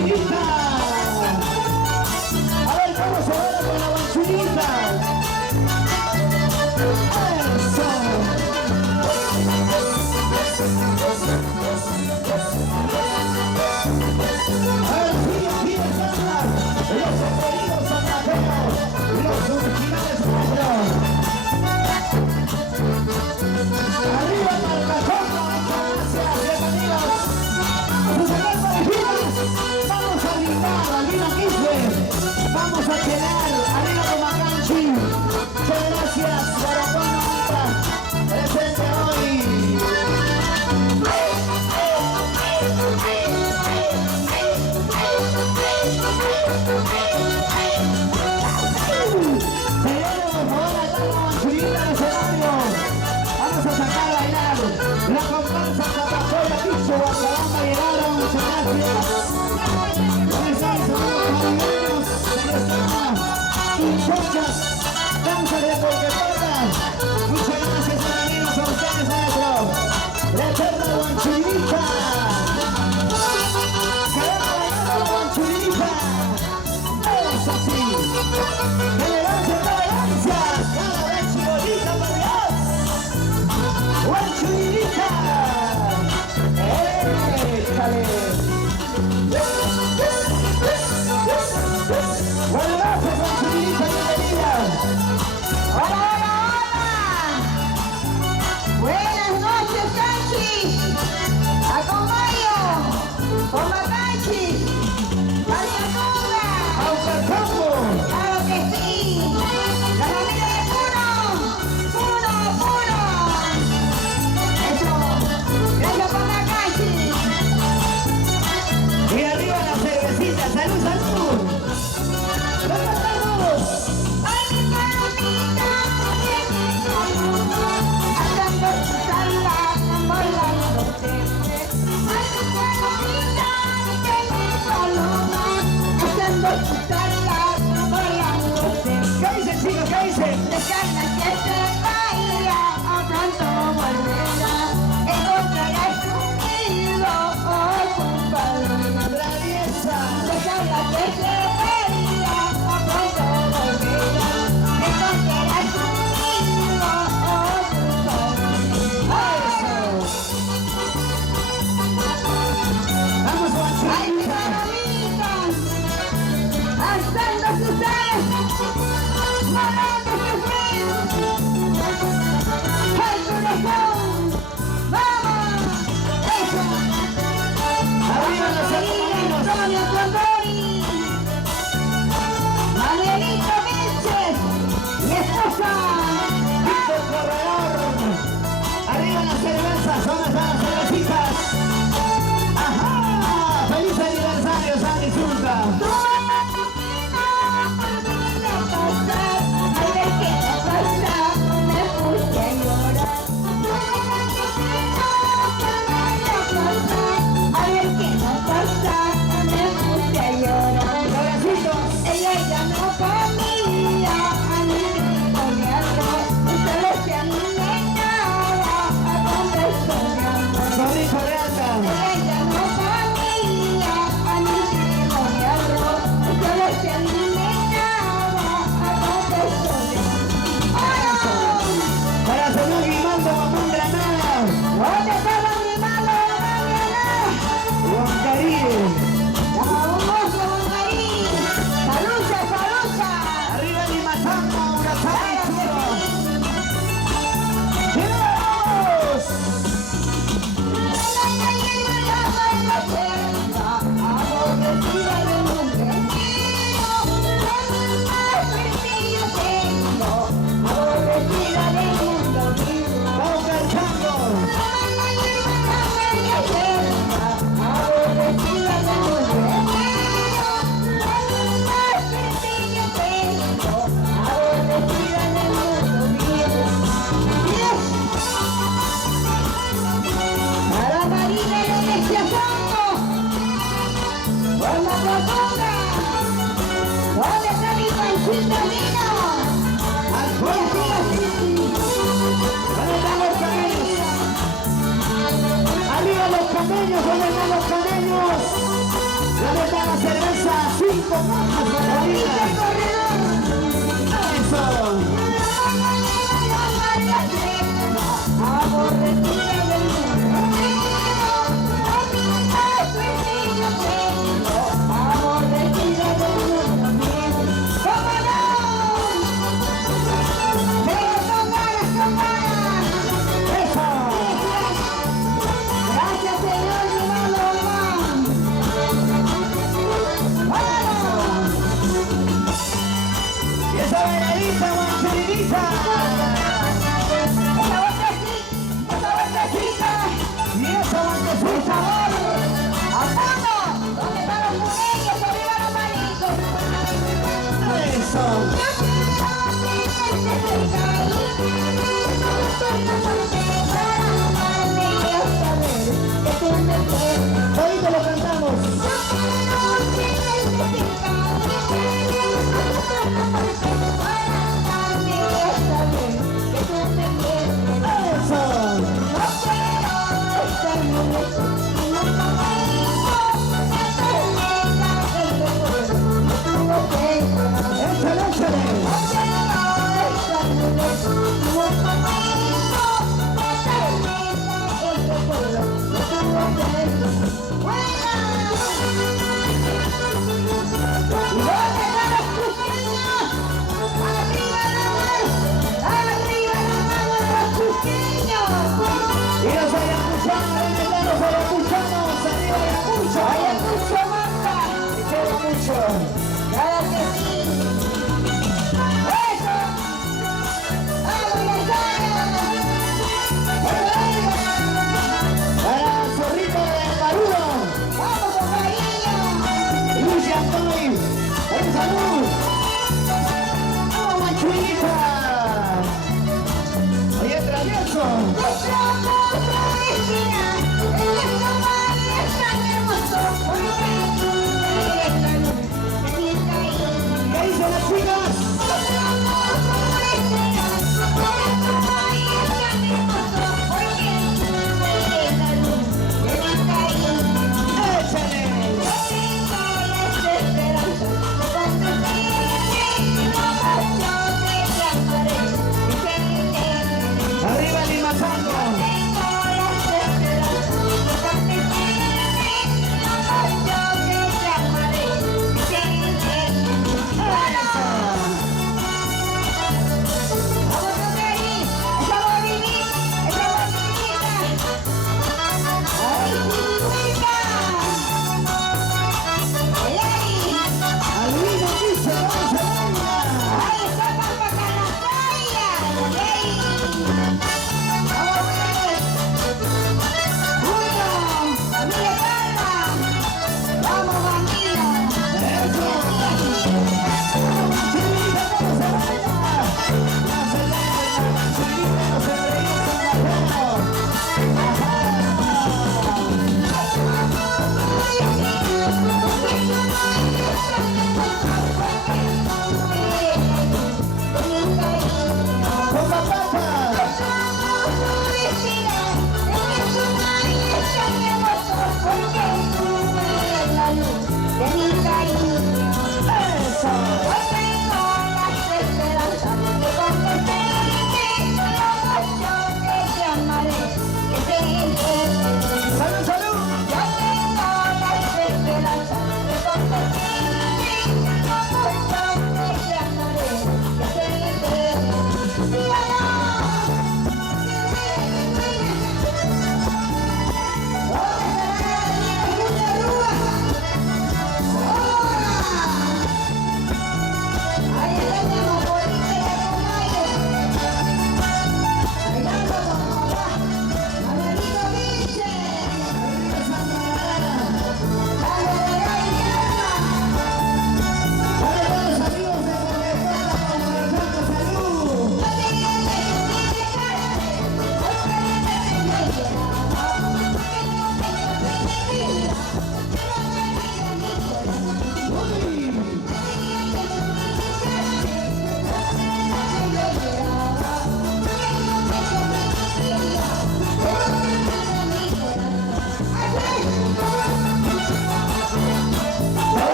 guanchurita. A ver cómo se baila con la guanchurita. Eso. A ver, aquí están los queridos santaperos, los originales nuestros. Arriba Marcachonga, gracias, bienvenidos. Vamos a brindar, Alina Quispe. Vamos a quedar, Alina Comacanchi. Muchas gracias, Guarapón Mamita, presente hoy. Señores, por favor, acá la guanchurita del escenario. Vamos a sacar a bailar la comparsa Zapacoya, Picho, Guacalamba, llegaron, muchas gracias. ¿Dónde están los amigos caribeños? Ahí está, Chinchonchas, danza de Coquetona. Muchas gracias, amigos, a ustedes, maestro. La eterna guanchurita. Queremos bailar la guanchurita. Es así. Elegancia, elegancia. Cada vez chibolita, por Dios. Guanchurita. ¡Échale! Bueno, gracias, guanchurita, bienvenida. ¡Hola, hola, hola! Buenas noches, Canchi. Acompaño con la Canchi. ¡Mariatura! ¡Aucacampo! ¡Claro que sí! ¡La familia de Puno! ¡Puno, Puno! ¡Eso! ¡Gracias por la Canchi! Y arriba la cervecita. ¡Salud, salud! ¡Vamos! ¡Ay, mi palomita! Andando chuzarla, bailándote. ¡Ay, mi palomita! Mi paloma, andando chuzarla, bailándote. ¿Qué dicen, chicos? ¿Qué dicen? Dejarla que se vaya, a pronto volverá. Encontrarás conmigo, oh, compadre. Traviesa. Dejarla que se vaya, a pronto volverá. Encontrarás conmigo, oh, compadre. Vamos, ¡Ay, mi guanchurita. palomita! ¡Alzando sus alas! ¡Morando sus brazos! ¡Ay, corazón! ¡Vamos! ¡Eso! Arriba los hermanos. Antonio Condori, Manuelito Vilches, mi esposa. Víctor Corredor. Arriba las cervezas. ¿Dónde están las cervecitas? ¡Ajá! ¡Feliz aniversario, San Isulta! Ella ya no comía, a mí me comía arroz, solo se alimentaba a contestar mi amor. Sobrino Reata. Ella no comía, a mí me comía arroz, solo se alimentaba a contestar mi amor. Para señor Guimando, Mamón Granada. ¿Dónde estaba mi mano de mañana? Huancarí. La famosa Bongarí. ¡Salucha, salucha! Arriba Limatambo, Urazán ¡Claro y que Chulo. sí! ¡Llegamos! ¡Vamos cantando! Para Marina Venecia Santo, por la proponga, ¿dónde está mi pancita Lino? ¿Dónde están los camellos? Arriba los camellos, ¿dónde están los camellos? La ventana cerveza, 5 cajas para la vida. Eso. Aborrecida del mundo. Aborrecida del mundo. ¿Cómo no? Pero con ganas, con ganas. Eso. Gracias, Señor, mi mano, ¡vamos! Y esa bailadita, mancheridita. Esa vueltecita. Y esa Por bailadita. favor, a fondo. ¿Dónde están los muñeños? Arriba los manitos. Eso. Hoy te lo cantamos. Eso. Échale, échale. Y los ayacuchanos, los ayacuchanos, arriba Ayacucho. Ayacucho manda. Y queda mucho. Claro que sí. ¡Eso! ¡Vamos, Natalia! Para Zorrito de Marulo. ¡Vamos, Cocaína! Y Luis Antoy. ¡En salud! ¡Vamos, manchuita! Oye, travieso. Nuestra otra esquina, el nuestro mar es tan hermoso, porque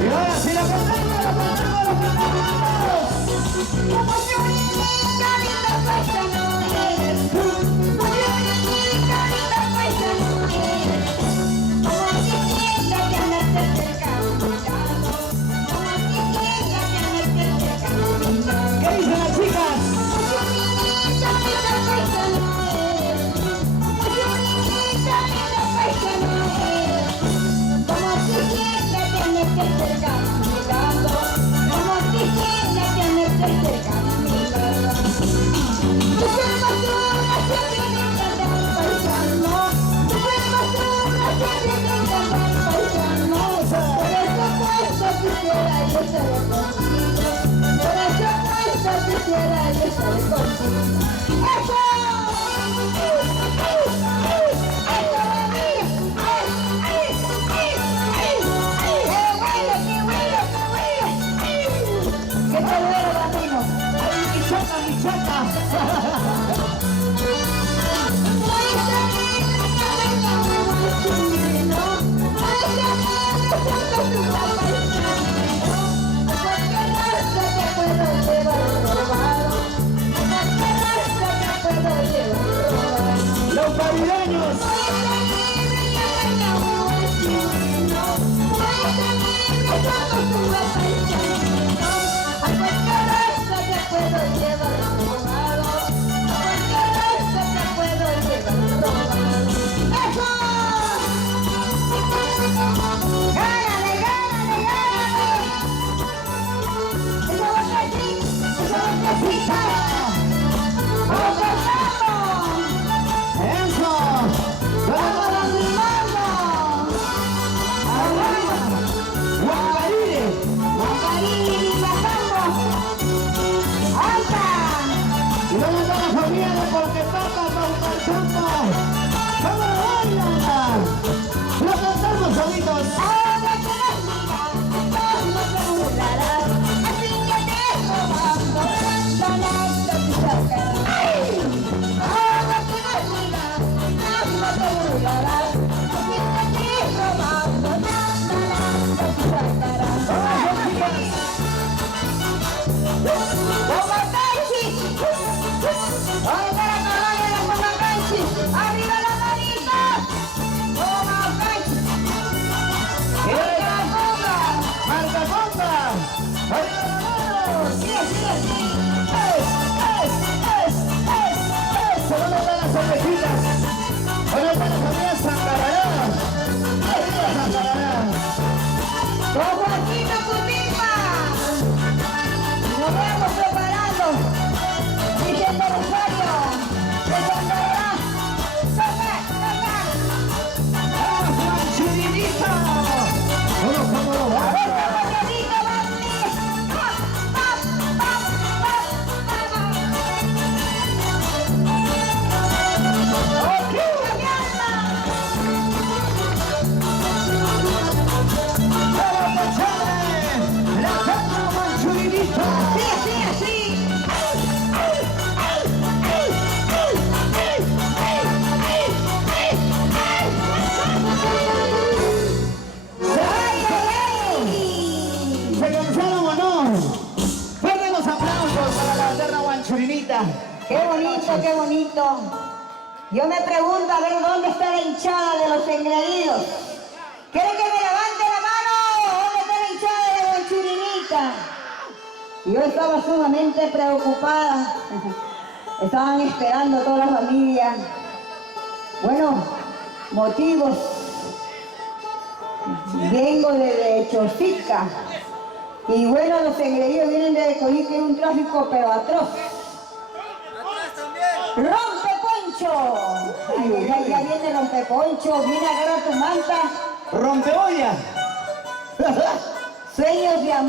Y ahora sí la cantamos. Como Churinita, linda paisa no eres tú. Como Churinita, linda paisa no eres tú. Como quisiera que andarte cerca mirando. Como quisiera que andarte cerca mirando. ¿Qué dicen las chicas? Churinita, linda paisa no eres tú. Como Churinita, linda paisa no eres tú. Como quisiera que andarte cerca mirando. Como quisiera que andarte cerca mirando. Tu cuerpo es una churinita del paisano. Tu cuerpo es una churinita del paisano. Por eso puesto quisiera yo estar contigo. Por eso puesto quisiera yo estar contigo. ¡Eso! ¡Qué bueno, Latino! Mi chata. Los parideños. Eso. Y vamos a la familia de porque toca con el campo. ¡Vamos a bailar! ¡Lo cantamos solitos! ¡Arriba la manita! ¡Marca Conga! ¡Arriba la mano! ¡Solo para las cervecitas! ¡Bueno, para la familia Sangarará! ¡Arriba Sangarará! ¡Con Joaquino Cutimba! Nos vamos preparando. Vicente Rosario, de Sangarará. ¡Churinita! ¡Vamos, vámonos! ¡La canta Manchurinita! ¿Se cansaron o no? Fuertes los aplausos para la eterna Manchurinita. Qué bonito, qué bonito. Yo me pregunto a ver dónde está la hinchada de los engreídos. ¿Quieren que me levante la mano? ¿Dónde está la hinchada de Manchurinita? Yo estaba sumamente preocupada. Estaban esperando toda la familia. Bueno, motivos. Vengo de Chosica. Y bueno, los engreídos vienen de Coyique, que es un tráfico pero atroz. ¡Rompe Poncho! Ay, ya viene Rompe Poncho, viene a agarrar tu manta. ¡Rompeolla! Sueños de amor.